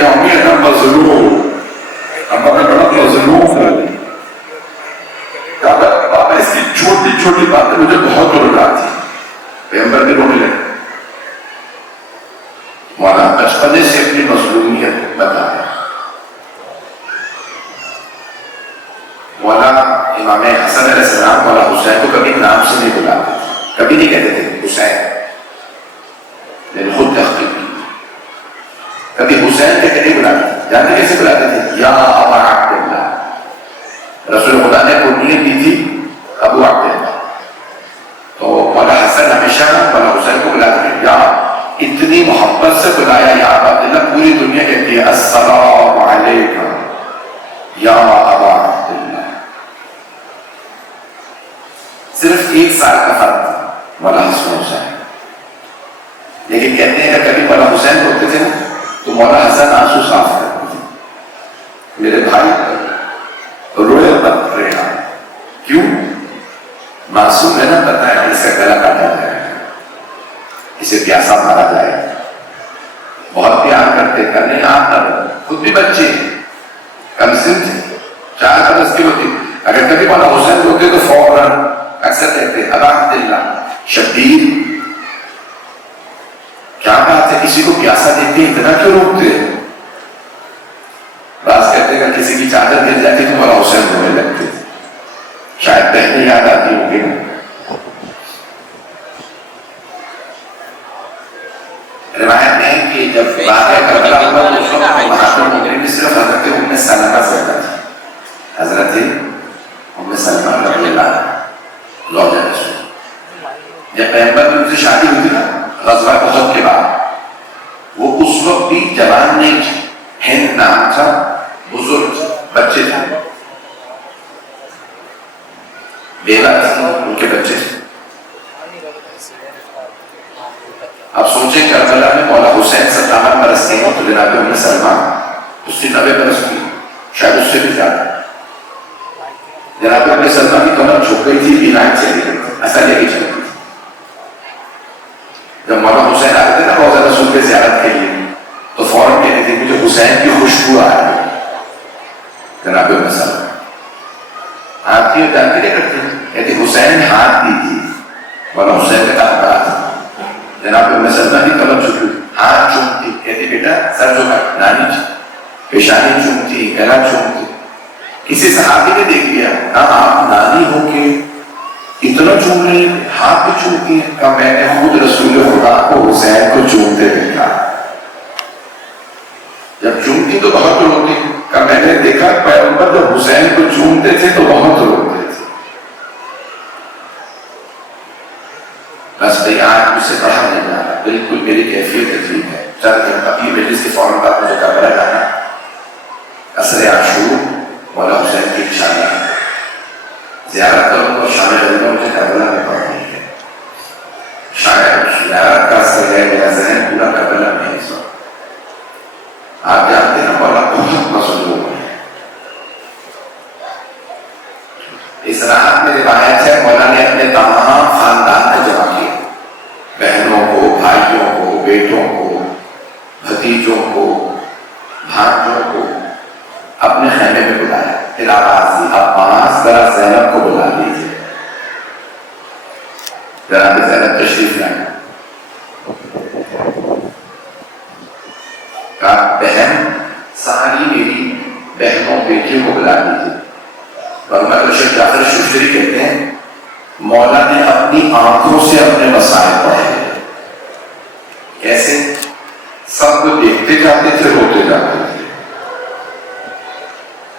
کہ امی انا مظلوم، اب میں بڑا مظلوم ہوں. پاپا اس کی چھوٹی چھوٹی باتیں مجھے بہت رلاتی. پیغمبر بھی رونے لگے. مولانا بچپنے سے اپنی مظلومیت بتایا. مولانا امام حسن علیہ السلام مولانا حسین کو کبھی نام سے نہیں بلاتے تھے، کبھی نہیں کہتے تھے حسین، لیکن خود تحقیق کی. کبھی حسین کہتے نہیں بلاتے تھے. جانتے کیسے بلاتے تھے؟ یا ابا عبداللہ. رسول خدا نے کنیت دی تھی ابو عبداللہ. تو مولانا حسن ہمیشہ مولانا حسین کو بلاتے تھے یا. اتنی محبت سے بلایا یا ابا عبداللہ، پوری دنیا کہتی ہے السلام علیکم یا ابا عبداللہ. صرف 1 سال کا فرق تھا مولانا حسن حسین. لیکن کہتے ہیں کہ کبھی مولانا حسین ہوتے تھے نا تو مولانا حسن آنسو صاف کرتے تھے. میرے بھائی روئے مت رہا. کیوں؟ معصوم ہے نا، پتا ہے اس کا گلا کاٹا جائے، اسے پیاسا مارا جائے. بہت پیار کرتے کرنے آپ خود بھی بچے کم سن تھے، 4 برس کی ہوتی. اگر کبھی مولانا حسین ہوتے تو فوراً اکثر کہتے ابا عبداللہ. شبیر کیا بات ہے، کسی کو پیاسا دیتے اتنا کیوں روکتے؟ بعض کہتے ہیں کسی کی چادر گر جاتی تو مولانا حسین رونے لگتے تھے. شاید بہنیں یاد آتی ہوں گی. روایت ہے کہ جب واقعہ کربلا ہوا تو اس وقت محاصر مغرب میں صرف حضرت ام سلمہ زندہ تھی. حضرت ام سلمہ رضی اللہ عنہا زوجہ رسول. جب پیغمبر میں ان سے شادی ہوئی تھی نا غزوہ احد کے بعد، وہ اس وقت بھی جوان نہیں تھی. ہند نام تھا، بزرگ بچے تھے، بیوہ تھی، ان کے بچے تھے. اب سوچیں کربلا میں مولا حسین 57 برس کے ہیں تو جناب ام سلمہ اس سے 90 برس کی، شاید اس سے بھی زیادہ. جناب ام سلمہ کی کمر جھک گئی تھی، بینائی چلی گئی تھی، ایسا لے کے چل گئی تھی. جب مولا حسین آتے تھے نا روضہ رسول کے زیارت کے لیے تو فوراً کہتے تھے مجھے حسین کی خوشبو آ رہی ہے. جناب ام سلمہ آپ کی جانتے نہیں کرتے، کہتے حسین ہاتھ دیجیے. مولا حسین نے کہا بات. جناب ام سلمہ کی کمر جھکی، ہاتھ چومتی، کہتی بیٹا سر جھکا، نانی جی پیشانی چومتی، گلا چومتی. کسی صحابی نے دیکھ لیا، آپ نانی ہو کے اتنا چوم رہی ہیں، ہاتھ بھی چومتی ہیں. کہا میں نے خود رسول خدا کو حسین کو چومتے دیکھا. جب چومتی تو بہت روتی. کہا میں نے دیکھا پیغمبر جب حسین کو چومتے تھے تو بہت روتے تھے. بس بھائی آج مجھ سے پڑھا نہیں جا رہا، بالکل میری کیفیت عجیب ہے. چل ابھی مجلس کی فوراً بعد مجھے کربلا جانا. عصر عاشور مولا حسین کی انشاءاللہ زیارت کروں اور شامل ہوگا. مجھے کربلا میں پڑھنی ہے. شاید زیارت کا اثر ہے، میرا ذہن پورا کربلا میں اس وقت. آپ جانتے ہیں مولا بہت مظلوم ہے. اس رات میں روایت ہے مولا نے اپنے تمام خاندان کو جمع کیا، بہنوں کو، بھائیوں کو، بیٹوں کو، بھتیجوں کو، بھانجوں کو اپنے خیمے میں بلایا. پھر آواز دی عباس ذرا زینب کو بلا لیجیے. ذرا زینب تشریف لائیں. کہا بہن ساری میری بہنوں بیٹیوں کو بلا لیجیے. اور شیخ جعفر شوشتری کہتے ہیں مولا نے اپنی آنکھوں سے اپنے مسائل پڑھے. کیسے؟ سب کو دیکھتے جاتے تھے، روتے جاتے تھے.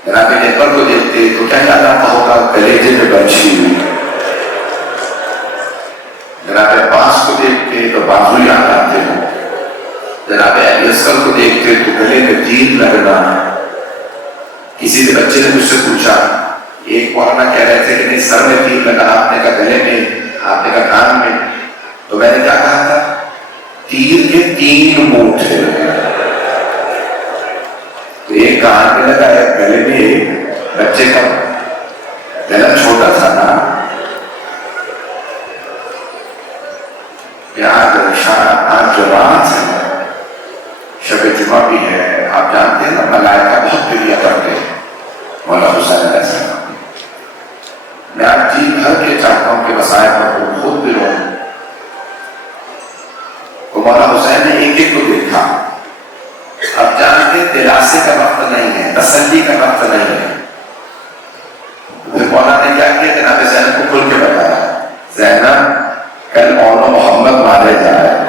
جناب نیپر کو دیکھتے تو کیا یاد آتا ہوگا؟ کلیجے میں بچھی ہوئی. جناب عباس کو دیکھتے تو بازو یاد آتے ہو. جناب ابی اصغر کو دیکھتے تو گلے میں تیر لگنا. کسی نے بچے نے مجھ سے پوچھا، ایک مولانا کہہ رہے تھے کہ نہیں سر میں تیر لگا، آپ نے کہا گلے میں، آپ نے کہا کان میں. تو میں نے کیا کہا تھا؟ تیر کے 3 منہ تھے. تو ایک کان میں لگا، ایک گلے میں. ایک بچے کا گلا چھوٹا تھا نا. آج جماعت ہے، شب جمعہ بھی ہے. آپ ہیں نا ملائکہ بہت پریا کرتے ہیں مولا حسین علیہ السلام. میں آج جی بھر کے چاہتا ہوں کہ وسائل پر خود بھی رہوں. تو مولا حسین نے ایک ایک کو دیکھا. اب جانتے دلاسے کا وقت نہیں ہے, تسلی کا وقت نہیں ہے. پھر مولا نے کیا کیا, جناب زینب کو کھل کے بتایا, زینب کل مولا محمد مارے جا رہے ہیں.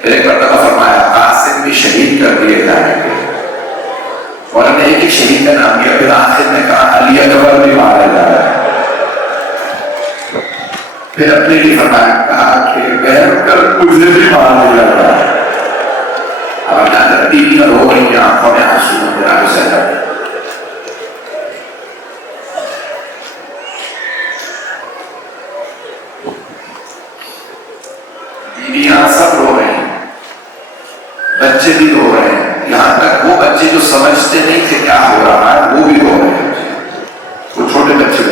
پھر ایک مرتبہ فرمایا قاسم بھی شہید کر دیے جائیں گے. مولا نے ایک ایک شہید کا نام لیا. پھر آخر میں کہا علی اکبر بھی مارے جا رہے ہیں. پھر اپنے لیے فرمایا, کہا کہ بہن کل مجھے بھی مار دیا گیا. اب جانا ٹی وی پر ہو رہی آنکھوں میں آنسو جناب زینب. بیویاں سب رو رہے ہیں, بچے بھی رو رہے ہیں. یہاں تک وہ بچے جو سمجھتے نہیں تھے کیا ہو رہا ہے وہ بھی رو رہے ہیں. وہ چھوٹے بچے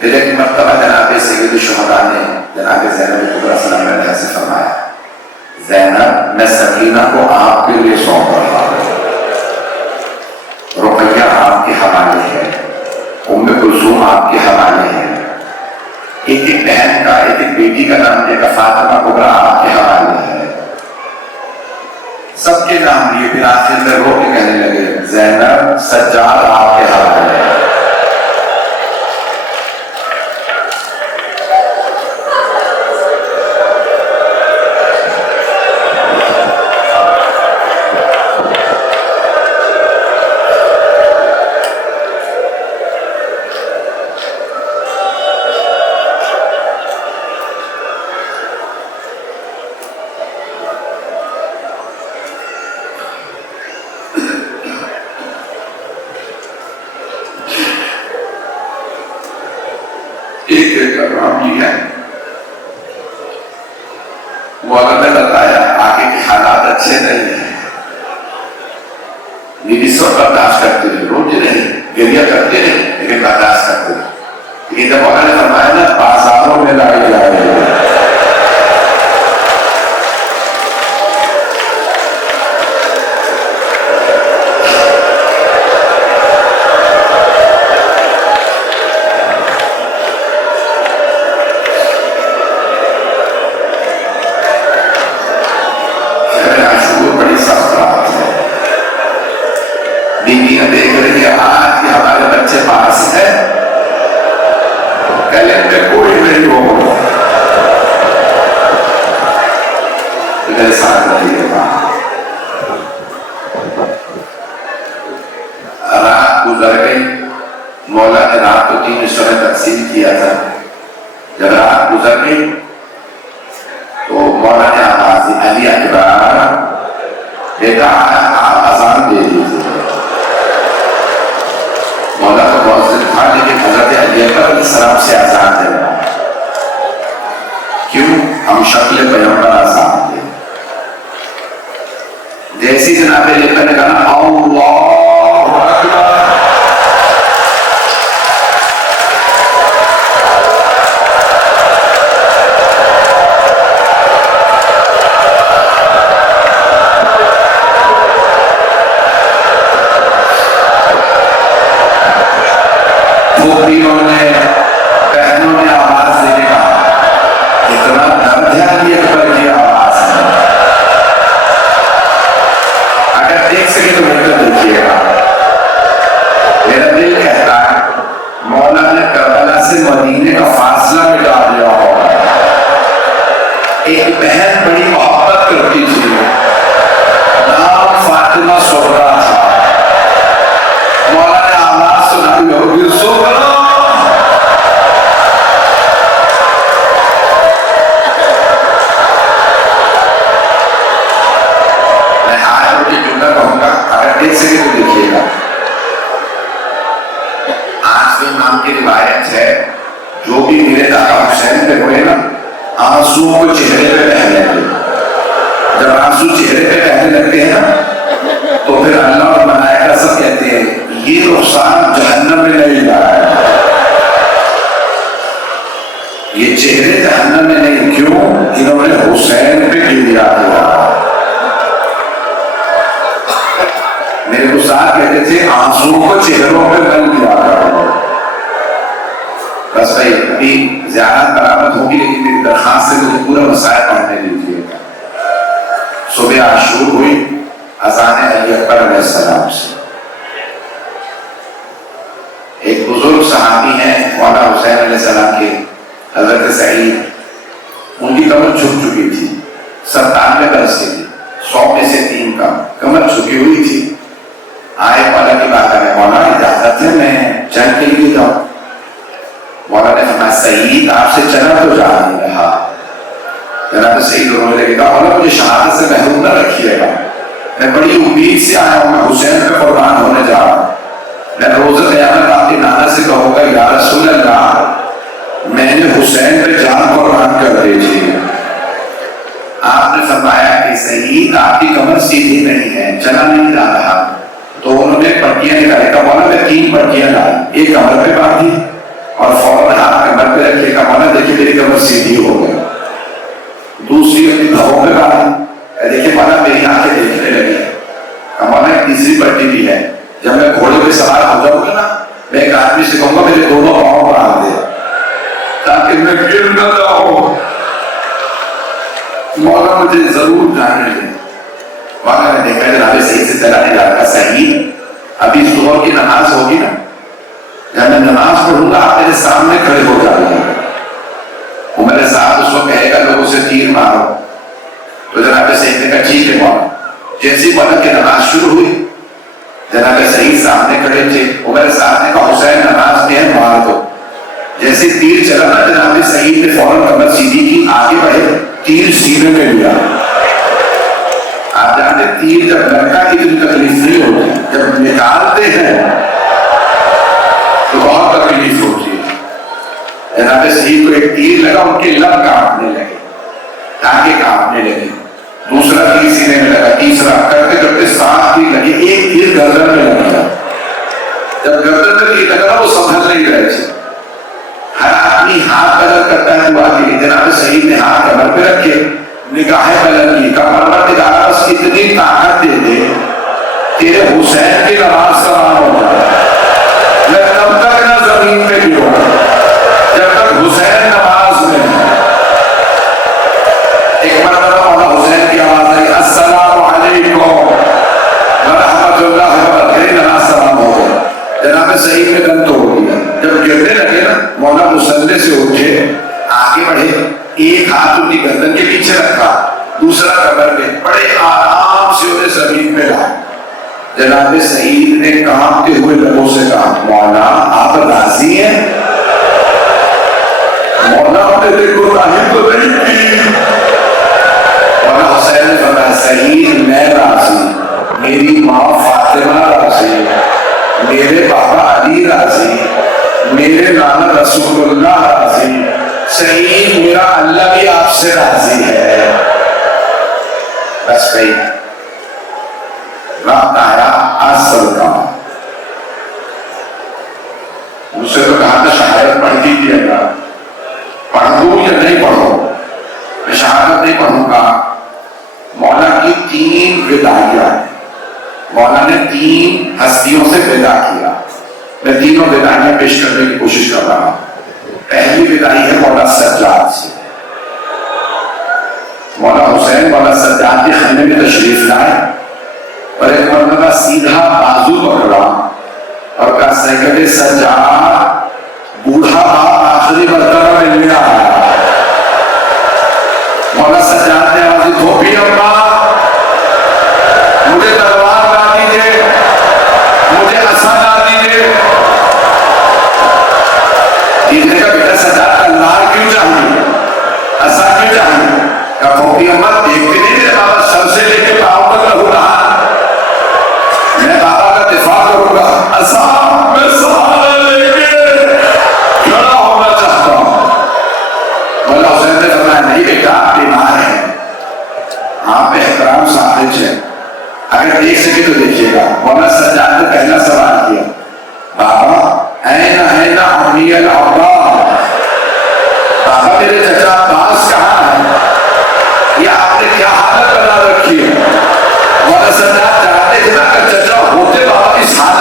پھر ایک مرتبہ جناب سید الشہداء نے جناب زینب کبریٰ سلام علیہ سے فرمایا, زینب میں سکینہ کو آپ کے لیے سونپ رہا ہوں. رقیہ آپ کے حوالے ہے, ام کلثوم آپ کے حوالے ہے. ایک ایک بہن کا, ایک ایک بیٹی کا نام لے کر فاطمہ کبریٰ آپ کے حوالے ہے. سب کے نام لیے. پھر آخر میں رو کے کہنے لگے, زینب سجاد آپ کے حوالے ہے. مولا نے بتایا آگے کے حالات اچھے نہیں ہیں. یہ سب برداشت کرتے رہے, روتے رہے, گریہ کرتے رہے, لیکن برداشت کرتے رہے. لیکن جب مولا نے فرمایا نا بازاروں میں لائی جا رہے ہیں, دیکھ رہی ہے آج کہ ہمارے بچے پاس ہے, کل ان میں کوئی نہیں ہو. میرے ساتھ رہیے گا. رات گزر گئی. مولا نے رات کو 3 حصوں میں تقسیم کیا تھا. جب رات گزر گئی تو مولا نے آواز دی, علی اکبر بیٹا آپ اذان دے دیجیے. مولا کا مؤذن تھا لیکن حضرت علی اکبر علیہ السلام سے اذان دے رہا. کیوں؟ ہم شکل پیغمبر اذان دے. جیسی جناب علی اکبر نے کہا اللہ اکبر, پھوپھیوں نے, بہنوں نے آواز دینے کا اتنا درد ہے علی اکبر کی آواز میں. اگر دیکھ سکے تو مل کر دیکھیے گا. میرا دل کہتا ہے مولا نے کربلا سے مدینے کا فاصلہ مٹا دیا ہوگا. ایک بہن بڑی محبت کرتی تھی, نام فاطمہ صغریٰ تھا. مولا نے آواز سنائی ہوگی, صغریٰ. میں آج کی جملہ کہوں گا, اگر دیکھ سکے تو دیکھیے گا. آج بھی امام کی روایت ہے, جو بھی میرے دادا حسین پہ ہوئے نا, آنسو کو چہرے پہ بہنے لگے. جب آنسو چہرے پہ بہنے لگتے ہیں نا تو پھر اللہ اور ملائکہ سب کہتے ہیں یہ رخسان جہنم میں نہیں جا رہا ہے. یہ چہرے جہنم میں نہیں. کیوں؟ انہوں نے کرتے تھے آنسو کو چہروں پہ مل دیا کرو. بس بھائی ابھی زیادہ برآمد ہوگی لیکن میری درخواست سے مجھے پورا مسائل پڑھنے دیجیے گا. صبح عاشور ہوئی اذان علی اکبر علیہ السلام سے. ایک بزرگ صحابی ہیں مولانا حسین علیہ السلام کے حضرت سعید, ان کی کمر جھک چکی تھی, 97 برس کی تھی, 100 میں سے 3 کا کمر جھکی ہوئی تھی. آئے مولا کی بات کریں, مولانا اجازت ہے میں چل کے لیے جاؤں. مولانا نے فرمایا سعید آپ سے چلا تو جا نہیں رہا. جناب سعید رونے لگے گا, مولانا مجھے شہادت سے محروم نہ رکھیے گا, میں بڑی امید سے آیا ہوں, میں حسین پہ قربان ہونے جا رہا ہوں. میں روز قیامت آپ کے نانا سے کہوں گا یا رسول اللہ میں نے حسین پہ جان قربان کر دیجیے. آپ نے فرمایا کہ سعید آپ کی کمر سیدھی نہیں ہے, چلا نہیں جا رہا. تو انہوں نے پٹیاں نکالے کا مولا میں 3 پٹیاں ڈالی, ایک کمر پہ باندھی اور فوراً ہاتھ کمر پہ رکھے کا مولا دیکھیے میری کمر سیدھی ہو گئی. دوسری اپنی بھووں پہ باندھی, دیکھیے مولا میری آنکھیں دیکھنے لگی. مولا ایک تیسری پٹی بھی ہے, جب میں گھوڑے پہ سوار ہو جاؤں گا نا میں ایک آدمی سے کہوں گا میرے دونوں پاؤں باندھ دے تاکہ میں گر نہ جاؤں. مولا مجھے ضرور جانے دیں. مولا نے دیکھا جناب صحیح سے چلا نہیں جاتا. صحیح ابھی ظہر کی نماز ہوگی نا, جب میں نماز پڑھوں گا آپ میرے سامنے کھڑے ہو جائیں گے. وہ میرے ساتھ اس وقت کہے گا لوگوں سے تیر مارو. تو جناب صحیح نے کہا ٹھیک ہے مولا. جیسی مولا کی نماز شروع ہوئی جناب صحیح سامنے کھڑے تھے, وہ میرے ساتھ نے کہا حسین نماز میں ہے مار دو. جیسے تیر چلا نا جناب صحیح نے فوراً کمر سیدھی کی, آگے بڑھے, تیر سینے میں لیا. آپ جانتے تیر جب لڑکا کی تو تکلیف نہیں ہوتی, جب نکالتے ہیں تو بہت تکلیف ہوتی ہے. جناب صحیح کو ایک تیر لگا, ان کے لب کاٹنے لگے, ٹانکے کاٹنے لگے. دوسرا تیر سینے میں لگا, تیسرا کرتے کرتے 7 تیر لگے. ایک تیر گردن میں لگا. جب گردن میں تیر لگا وہ سنبھل نہیں رہے تھے. ہر آدمی ہاتھ بلند کرتا ہے دعا کے لیے. جناب صحیح نے ہاتھ کمر پہ رکھے, نگاہیں بلند کی, کمر پر نگاہ بس اتنی طاقت دے دے تیرے حسین کی نماز سلام ہو جائے. میں تب تک نہ زمین پہ گروں جب تک حسین نماز میں. ایک مرتبہ مولا حسین کی آواز آئی السلام علیکم ورحمۃ اللہ وبرکاتہ, نماز سلام ہو گیا. جناب صحیح میں دم توڑ دیا. جب گرنے لگے نا مولا مصلی سے اٹھے, آگے بڑھے, ایک ہاتھ ان کی گردن کے پیچھے رکھا, دوسرا کمر میں, بڑے آرام سے انہیں زمین پہ لائے. جناب سعید نے کانپتے ہوئے لبوں سے کہا مولا آپ راضی ہیں؟ مولا میرے گناہیں تو نہیں کی. مولا حسین نے فرمایا سعید میں راضی, میری ماں فاطمہ راضی, میرے بابا علی راضی, میرے نانا رسول اللہ راضی, سعید میرا اللہ بھی آپ سے راضی ہے. بس بھائی وقت آیا اصل کا. مجھ سے تو کہا تھا شہادت پڑھ دیجیے گا, پڑھ دوں یا نہیں پڑھو. میں شہادت نہیں پڑھوں گا. مولا کی 3 وداعیاں, مولا نے 3 ہستیوں سے ودا کیا. میں تینوں وداعیاں پیش کرنے کی کوشش کر رہا ہوں. پہلی وداعی ہے مولا سجاد سے. مولا حسین مولا سجاد کے خیمے میں تشریف لائے اور ایک مرتبہ سیدھا بازو پکڑا اور کہا سیکرٹری سجاد بوڑھا باپ آخری مرتبہ ملنے آیا. مولا سجاد نے آواز دی دھوپی اماں مجھے تلوار لا دیجیے, مجھے عصا لا دیجیے. دیکھنے کا بیٹا سجاد تلوار کیوں چاہیے, عصا کیوں چاہیے؟ کہا دھوپی اماں دیکھتے نہیں تھے بابا سر سے لے کے پاؤں تک لہو رہا, میں بابا کا دفاع کروں گا. عصا میں سہارا لے کے کھڑا ہونا چاہتا ہوں. مولا حسین نے فرمایا نہیں بیٹا آپ بیمار ہیں, آپ پہ احترام سامنے ہے, اگر دیکھ سکے تو دیکھیے گا. مولا سجاد نے پہلا سوال کیا بابا این این عمی العباس, بابا میرے چچا عباس کہاں ہے؟ یہ آپ نے کیا حالت بنا رکھی ہے؟ مولا سجاد جانتے تھے اگر چچا ہوتے بابا اس حالت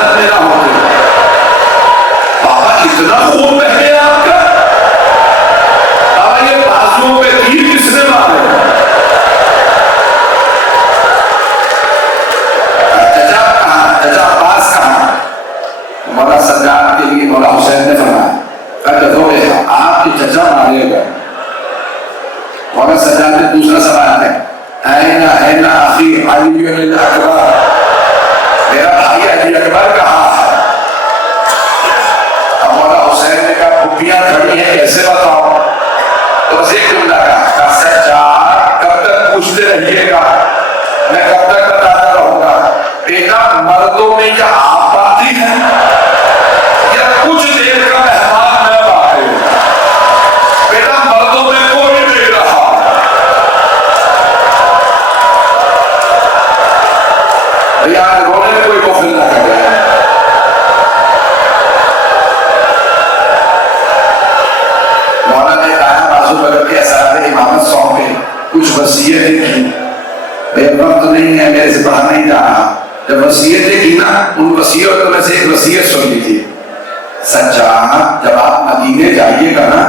مولانا سجاد نے دوسرا سوال ہے اینا اینا اخی علی الاکبر، میرا بھائی علی اکبر کہاں ہے؟ اب مولانا حسین نے کہا پھپھیاں کھڑی ہیں کیسے بتاؤ؟ تو ذکر اللہ کا سجاد کب تک پوچھتے رہیے گا، میں کب تک بتاتا رہوں گا؟ بیٹا مردوں میں یہ آپ باتی ہے یا کچھ دیر کا مہمان میں باتے؟ بیٹا مردوں میں کوئی نہیں رہا۔ یار رونے میں کوئی بخل نہ کرے۔ مولانا نے کہا بازو بکر کے اثرات امامت سونپے، کچھ وصیتیں کی، بے وقت نہیں ہے میرے سے باہر نہیں جا رہا۔ جب وصیتیں کی نا، ان وصیتوں میں سے ایک وصیت سن لی تھی، سجاد جب آپ مدینے جائیے گا نا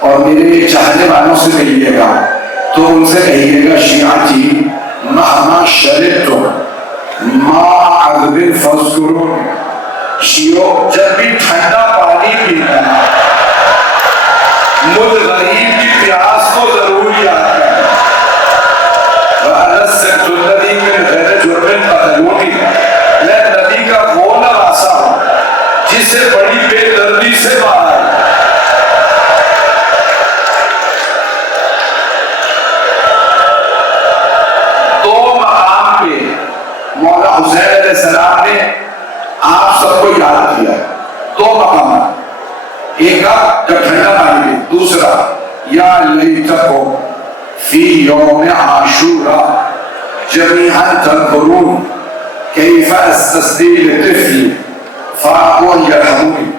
اور میرے چاہنے والوں سے ملیے گا تو ان سے کہیے گا شیعہ جی مہما شربتم ما عذب فاذکرون، شیعو جب بھی ٹھنڈا پانی پینا مجھ غریب کی پیاس کو ضرور یاد کرنا۔ وَأَنَسْتُ الَّذِي مِنْ غَيْرِ جُرْمٍ قَتَلُونِي، میں نبی کا وہ نواسا ہوں جسے بڑی بے دردی سے مارا۔ دو مقام پہ مولا حسین علیہ السلام نے آپ سب کو یاد کیا، دو مقام، ایک جب ٹھنڈا پانی پہ، دوسرا یا لیتکم فی یوم عاشورا جمیعا تنظرون کیف استسقی لطفلی فاقوا یرحمونی،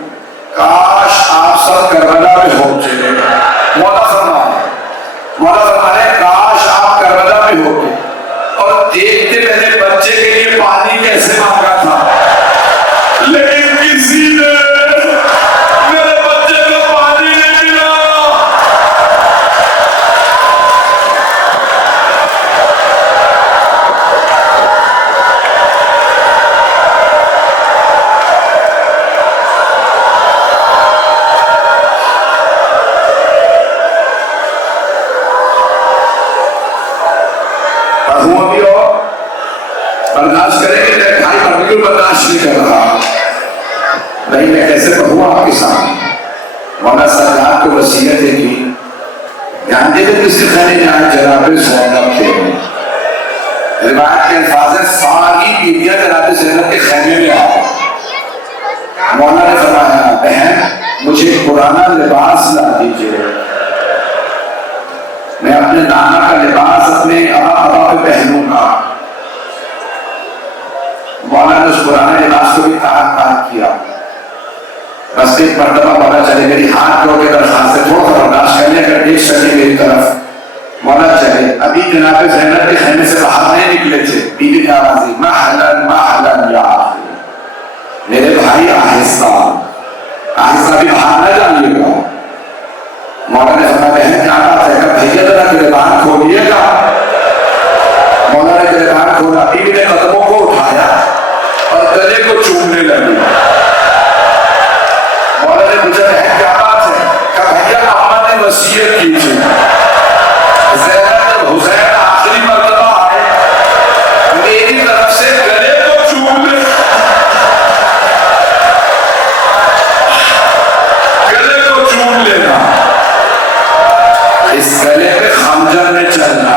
کاش آپ سب کربلا میں ہوتے۔ مولا فرمائے کاش آپ کربلا میں ہوتے اور دیکھتے میرے بچے کے لیے پانی کیسے مانگا تھا، لیکن کسی نے میرے بچے کو پانی نہیں ملا۔ برداشت کریں گے میرے بھائی پر بالکل برداشت نہیں کر رہا، نہیں میں کیسے پڑھوں آپ کے سامنے۔ مولانا سجاد کو وصیتیں کی، جانتے تھے کسی خیلی نے آج جناب زینب تھے، روایت کے الفاظ ہیں ساری بیویاں جناب زینب کے خیمے میں آئے۔ مولانا نے فرمایا بہن مجھے پرانا لباس لا دیجیے، میں اپنے نانا کا لباس اپنے ابا پہ پہنوں گا۔ مولانا نے اس پرانے لباس کو بھی تاک کیا، بس ایک مرتبہ مولا چلے میری ہاتھ جوڑ کے درخواست سے تھوڑا سا برداشت کر لیا کر دیکھ سکے میری طرف۔ مولا چلے، ابھی جناب زینب کے خیمے سے باہر نہیں نکلے تھے، بیوی کی آواز دی محلن یا آخری، میرے بھائی آہستہ آہستہ بھی باہر نہ جائیے گا۔ مولا نے فرمایا بہن کیا بات ہے؟ کہ بھیا ذرا گریبان کھولیے گا۔ مولا نے گریبان کھولا، بیوی نے قدموں کو اٹھایا اور گلے کو چومنے لگی۔ مولا نے پوچھا بہن کیا بات ہے؟ کہ بھیا اما نے وصیت کی تھی زینب جب حسین آخری مرتبہ آئے میری طرف سے گلے کو چوم لے، گلے کو چوم لینا، اس گلے پہ خنجر میں چلنا۔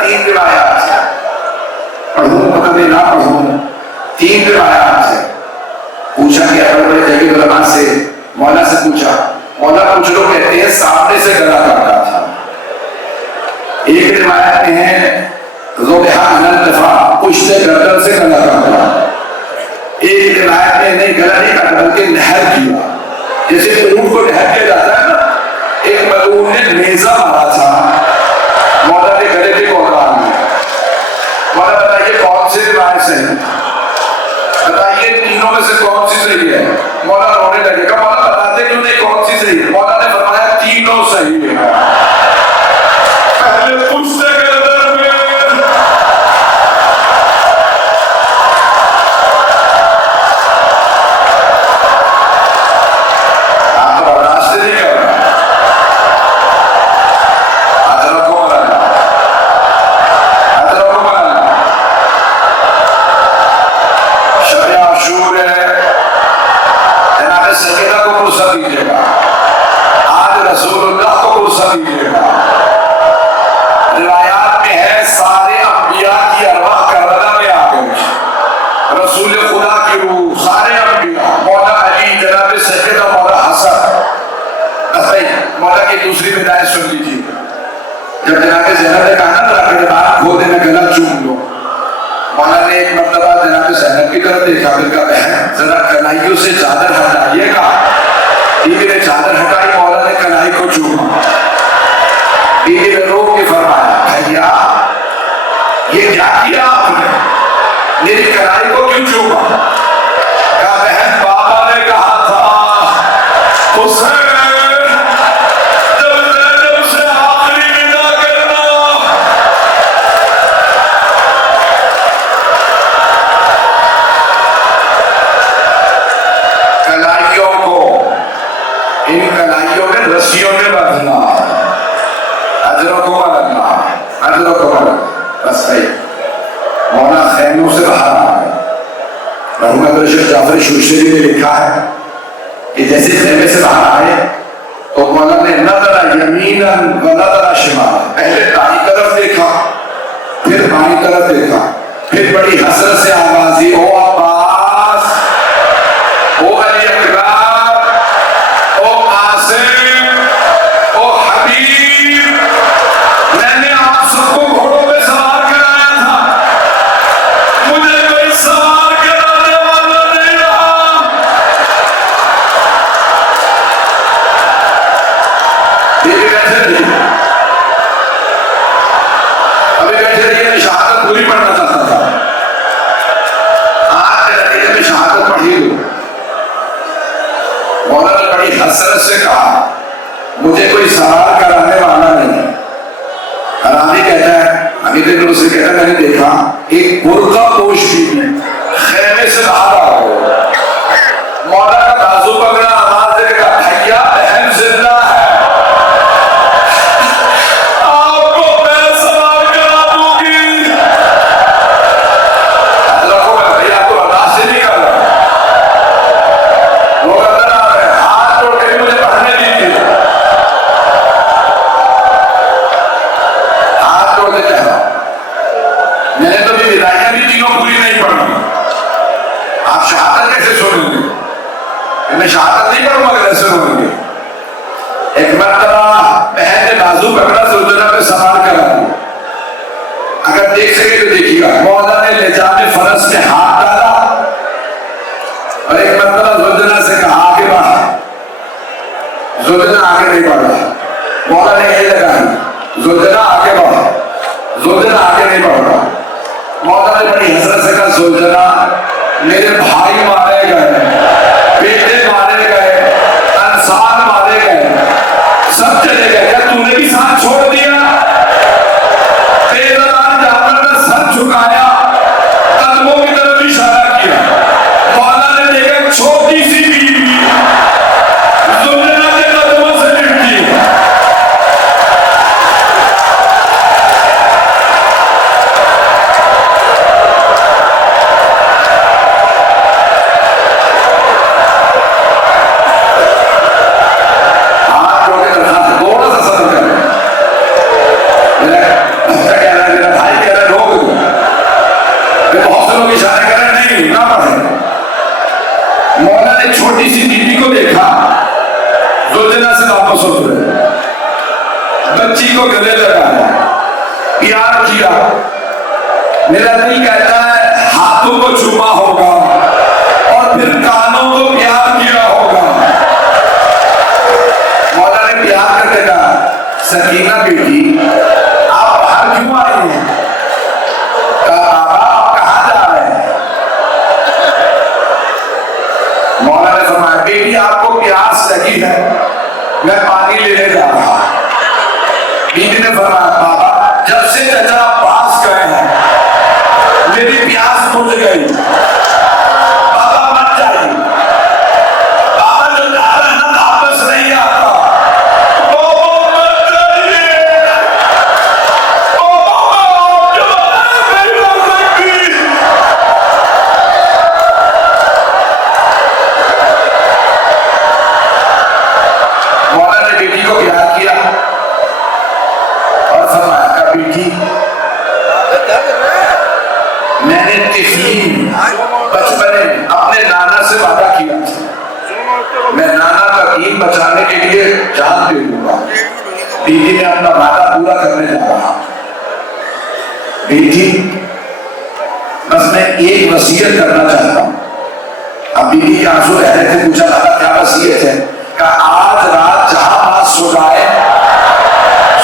تین روایات ہے، پڑھوں مطلب نہ پڑھوں، تین روایات ہے۔ پوچھا گیا بڑے بڑے جگہ علماء سے، مولا سے پوچھا، مولا کچھ لوگ کہتے ہیں سامنے سے گلا کاٹا تھا، ایک روایت میں ہے ذبح علی الدفاع، پشت گردن سے گلا کاٹا، ایک روایت میں نہیں گلا نہیں کاٹا بلکہ نہر کیا، جیسے اونٹ کو نہر کیا جاتا ہے نا، ایک ملعون نے نیزہ مارا تھا مولا کے گلے کے کوکان میں۔ مولا بتائیے کون سی روایت سے ہے؟ بتائیے تینوں میں سے کون سی صحیح ہے؟ مولا رونے لگے گا، مولا بتاتے کیوں نہیں کون سی صحیح ہے؟ مولا نے فرمایا تینوں صحیح ہے۔ پہلے پوچھتے گردن میں، غصہ دیجیے گا، آج رسول اللہ کو غصہ دیجیے گا۔ روایات میں ہے سارے انبیاء کی ارواح کربلا میں آ گئی، رسول خدا کی روح، سارے انبیاء، مولا علی، جناب سیدنا مولا حسن۔ مولا کی دوسری بدایت سن لیجیے، جب جناب زینب نے کہا نا ذرا میرے بات کھو دے، میں گلا چوم لوں، مولا نے ایک مرتبہ جناب زینب کی طرف دیکھا، پھر کہا بہن ذرا کلائیوں سے چادر ہٹائیے گا۔ بیوی نے چادر ہٹائی، مولا نے کلائی کو چوما، بیوی نے رو کے فرمایا بھیا یہ کیا کیا آپ نے، میری کلائی کو کیوں چوما؟ کہا بہن بابا نے کہا تھا حسین رسیوں میں بدھنا، اجرکم اللہ، اجرکم اللہ، بس بھائی مولا خیموں سے باہر آ گئے۔ محمد رشید جعفری شوشتری نے لکھا ہے کہ جیسے خیمے سے باہر آئے تو مولا نے نظر یمیناً و نظر شمال، پہلے دائیں طرف دیکھا، پھر بائیں طرف دیکھا، پھر بڑی حسرت سے آواز دی، او عباس، او علی اکبر، او قاسم، میں نے آپ سب کو گھوڑوں پہ سوار کرایا تھا، مجھے کوئی سوار کرانے والا نہیں رہا۔ بیٹے بیٹھے رہیے، ابھی بیٹھے رہیے، میں شہادت پوری پڑھنا چاہتا تھا، آج کے نتیجے میں شہادت پڑھی دوں۔ مولا نے بڑی حسرت سے کہا مجھے کوئی سوار کرانے والا نہیں۔ حرامی کہتا ہے، امیر ابن اسے کہتا ہے میں نے دیکھا ایک برقع پوش بیوی خیمے سے باہر آ گئی، مولا کا بازو پکڑا، آواز دے گا بھیا بہن زندہ ہے، آپ کو میں سوار کرا دوں گی۔ حضرت کو بھیا تو اللہ سے نہیں کر رہا، لوگ اندر آ رہے ہیں، ہاتھ جوڑ کے مجھے پڑھنے دیجیے، میں نے تو بھی ولایتیں بھی تینوں پوری نہیں پڑھی، آپ شہادت کیسے سنیں گے؟ میں شہادت نہیں پڑھوں مگر ایسے ہوئیں گے۔ ایک مرتبہ بہن نے بازو پکڑا، زلزلہ پہ سوار کرا دیا، اگر دیکھ سکے تو دیکھیے گا، مولا نے لجام فرس میں ہاتھ ڈالا اور ایک مرتبہ زلزلہ سے کہا آگے بڑھ، زلزلہ آگے نہیں بڑھ رہا، مولا نے یہ لگائی زلزلہ آگے بڑھا، زلزلہ آگے نہیں بڑھ رہا، مولا نے بڑی حسرت سے کہا زلزلہ میرے بھائی مارے گئے، بیٹے مارے گئے، انصار مارے گئے، سب چلے گئے، کیا تو نے بھی ساتھ چھوڑ دیا؟ تیزران جانور نے سر جھکایا، قدموں کی طرف اشارہ کیا، مولا نے دیکھا ایک چھوٹی سی بیوی زلزلہ کے قدموں سے لپٹی ہے۔ چھوٹی سی بیوی کو دیکھا، زلزلہ سے واپس اترے، بچی کو گلے لگایا، پیار کیا، میرا دل کہتا ہے ہاتھوں کو چوما ہوگا اور پھر کانوں کو پیار کیا ہوگا۔ مولا نے پیار کر کے کہا سکینہ بیٹی آپ باہر کیوں آئی ہیں؟ کہا بابا آپ کہاں جا رہے ہیں؟ مولا نے فرمایا بیٹی آپ کو پیاس لگی ہے، میں پانی لینے جا رہا۔ بیوی نے فرمایا بابا جب سے چچا پاس گئے ہیں میری پیاس بجھ گئی، بابا مت جائیے، بابا جو جا رہا ہے واپس نہیں آتا، بابا مت جائیے، بابا جو نہیں رہ سکتی۔ میں نانا کا دین بچانے کے لیے جان دے دوں گا. بیٹی میں اپنا وعدہ پورا کرنے جا رہا ہوں. بیٹی بس میں ایک وصیت کرنا چاہتا ہوں. اب بیٹی کے آنسو رہ رہے تھے, پوچھا تھا کیا وصیت ہے؟ کہ آج رات جہاں بات سو جائے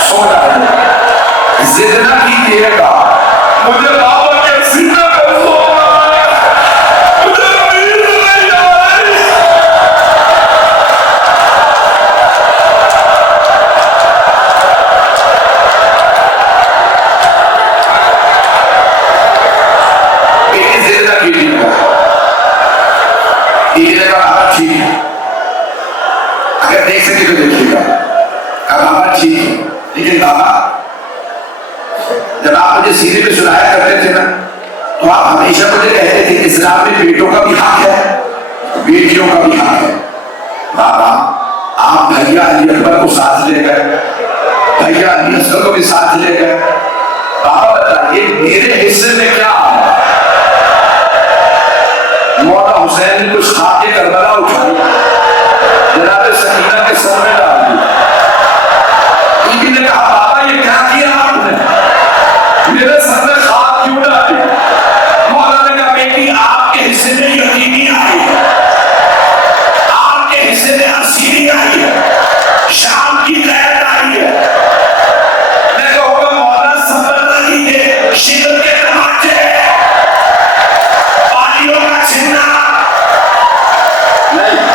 سو جائے, ضد نہ کیجیے گا, مجھے بابا کے سینے پہ سونا ہے, مجھے نیند نہیں آ رہی. بیٹی ضد نہ کیجیے گا. یہ کہا ٹھیک ہے, اگر دیکھ سکے تو دیکھیے گا. کہا ٹھیک ہے, لیکن بابا جب آپ مجھے سینے پہ سنایا کرتے تھے نا, تو آپ ہمیشہ مجھے کہتے تھے اسلام میں بیٹوں کا بھی حق ہے, بیٹیوں کا بھی حق ہے. بابا آپ بھیا علی اکبر کو ساتھ لے گئے, بھیا علی اصغر کو بھی ساتھ لے گئے. بابا بتائیے میرے حصے میں کیا آیا؟ مولا حسین نے کچھ خاک کربلا اٹھائی, جناب سکینہ کے سر میں ڈال دی. بیوی نے کہا بابا یہ کیا کیا آپ نے, میرے سر میں خاک کیوں ڈالی؟ مولا نے کہا بیٹی آپ کے حصے میں یقینی آئی ہے, آپ کے حصے میں اسیری آئی ہے, شام کی قید آئی ہے. میں کہوں گا مولا صبر نہیں ہے, شکل کے تماچے, پانیوں کا چھنا نہیں.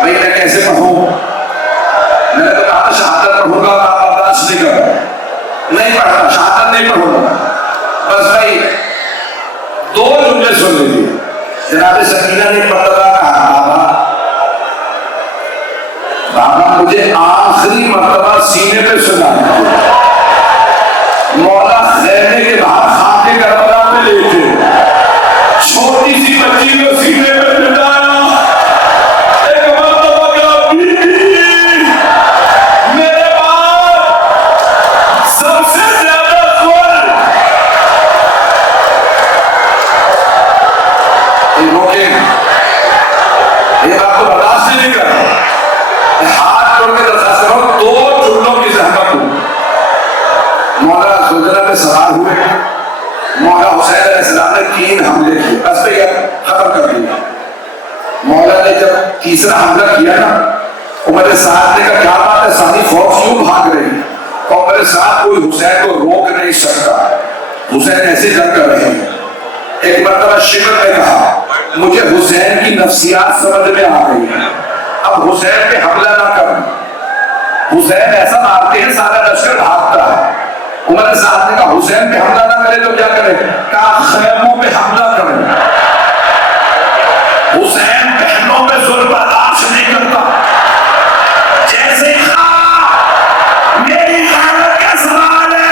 بھائی میں کیسے پڑھوں؟ میں نے تو کہا شہادت پڑھوں گا, آپ برداشت نہیں کر رہے. نہیں پڑھنا, شہادت نہیں پڑھوں گا. بس بھائی دو جملے سن لیجیے. جناب سکینہ نے مرتبہ کہا بابا مجھے آخری مرتبہ سینے پہ سنا. مولا خیمے کے باہر خاک کربلا میں لے کے چھوٹی سی بچی کو سینے پہ لٹایا. ایک مرتبہ کہا بیوی میرے بعد سب سے زیادہ زور. یہ روکیں, یہ بات کو برداشت نہیں کر رہا. ہاتھ جوڑ کے درخواست کرو, دو جملوں کی زحمت ہو. مولا زلزلہ میں سوار ہوئے, مولا حسین علیہ السلام نے 3 حملے کیے, بس پہ یہ ختم کر دیا. مولا نے جب تیسرا حملہ کیا نا, عمر سعد نے کہا کیا بات ہے سانی خوف کیوں بھاگ رہی؟ عمر سعد کوئی حسین کو روک نہیں سکتا, حسین ایسے جنگ کر رہے ہیں. ایک مرتبہ شکر نے کہا مجھے حسین کی نفسیات سمجھ میں آ گئی ہے, اب حسین پہ حملہ نہ کریں. حسین ایسا مارتے ہیں سارا لشکر بھاگتا ہے. عمر صاحب نے کہا حسین پہ حملہ نہ کرے تو کیا کرے؟ کہا خیموں پہ حملہ کرے. حسین بہنوں پہ ظلم برداشت نہیں کرتا. جیسے کہا میری غیرت کا سوال ہے.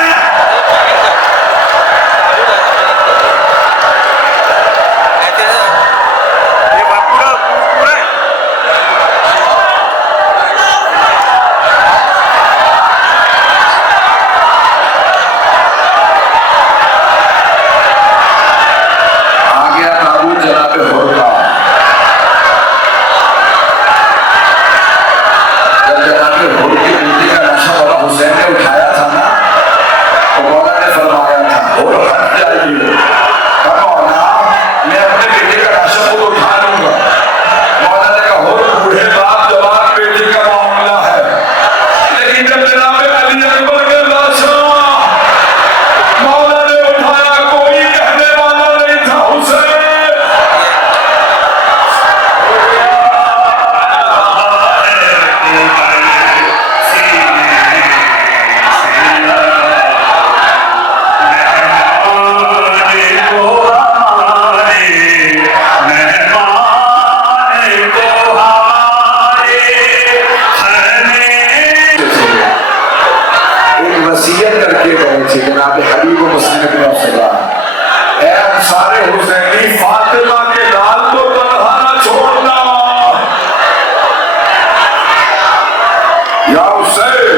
جناب حبیب و مسلم بن عثمان، اے انصار حسینی فاطمہ کے لال کو تنہا نہ چھوڑنا، یا حسین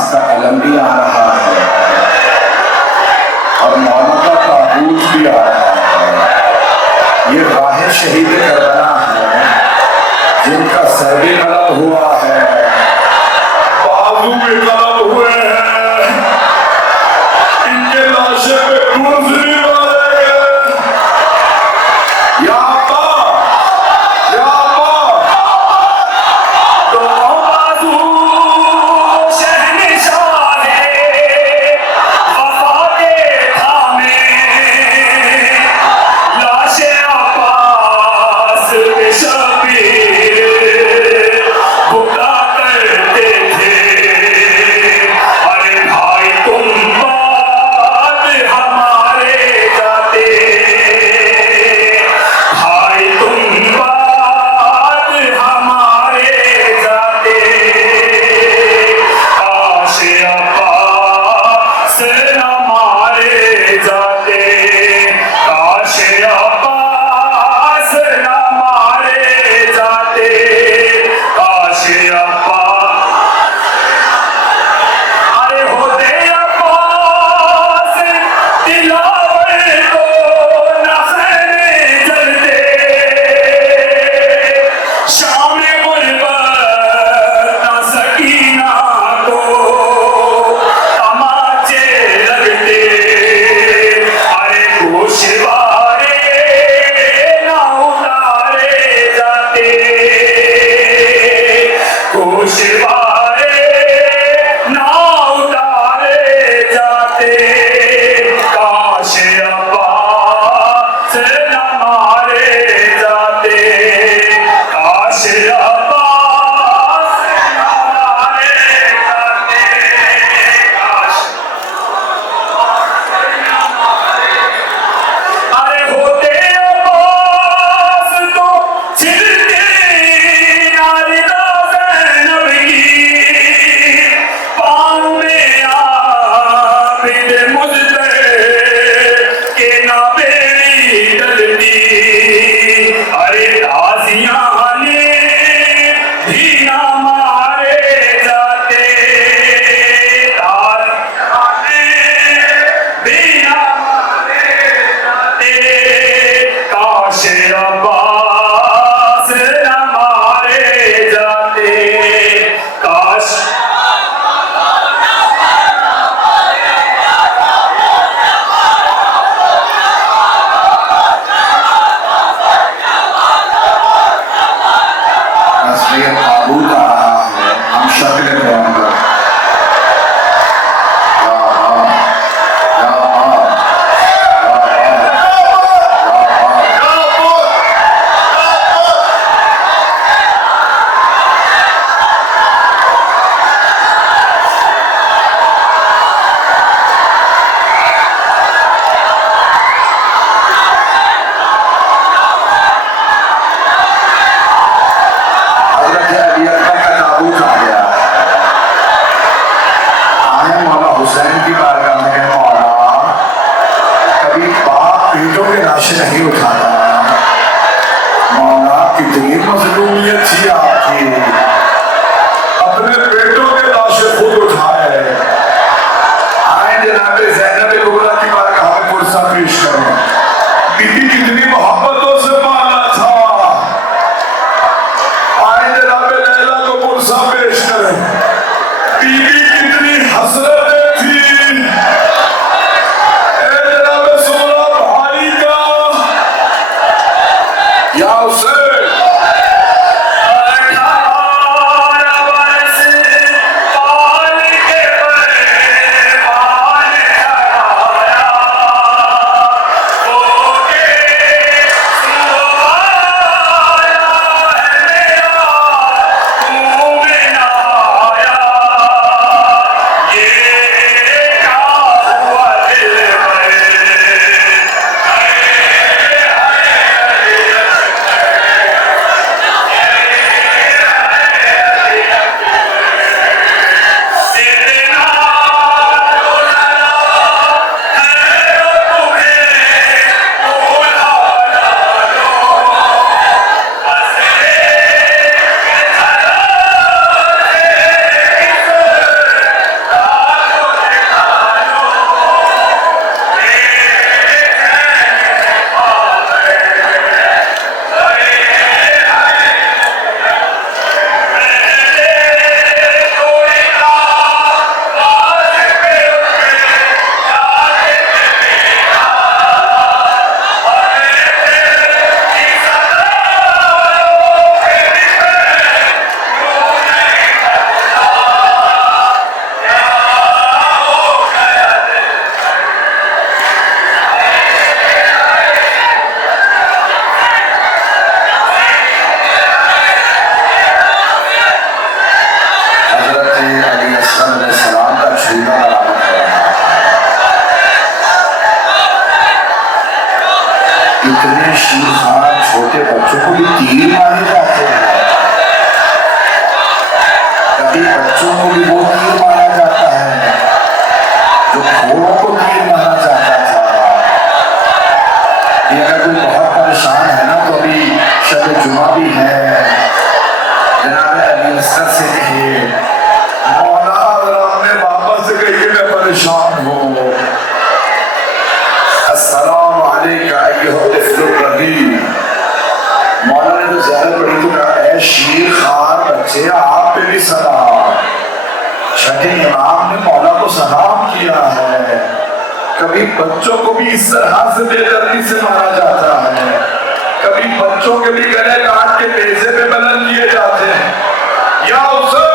عباس کا علم بھی آ رہا ہے اور مولا کا تابوت بھی آ رہا ہے. یہ راہ شہید کربلا ہے جن کا سر بھی قلم ہوا ہے, بازو بھی قلم ہوئے ہیں, ان کے لاشیں پہ گوزری والے ہیں. یا اللہ, یا اللہ, دو بازو شہنشاہ وفا کے تھامے, لاش عباس بے شبیر بچوں کو بھی تیر مارے جاتے ہیں، کبھی بچوں کو بھی وہ تیر مارا جاتا ہے جو گھوڑوں کو تیر مارا جاتا تھا۔ یہ اگر کوئی بہت پریشان ہے نا تو ابھی شب جمعہ بھی ہے، جناب علی اصغر سے کہیے مولا اگر اپنے بابا سے کہیے میں پریشان ہوں، السلام علیکہ ایھا الطفل الرضیع۔ مولا نے تو زیادہ پڑھی تو کہا اے شیر خوار بچے آپ پہ بھی سلام۔ چھٹے امام نے مولا کو سلام کیا ہے۔ کبھی بچوں کو بھی اس طرح سے بے دردی سے مارا جاتا ہے، کبھی بچوں کے بھی گلے کاٹ کے بیزے پہ بلند کیے جاتے ہیں۔ یا اسے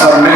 سب نے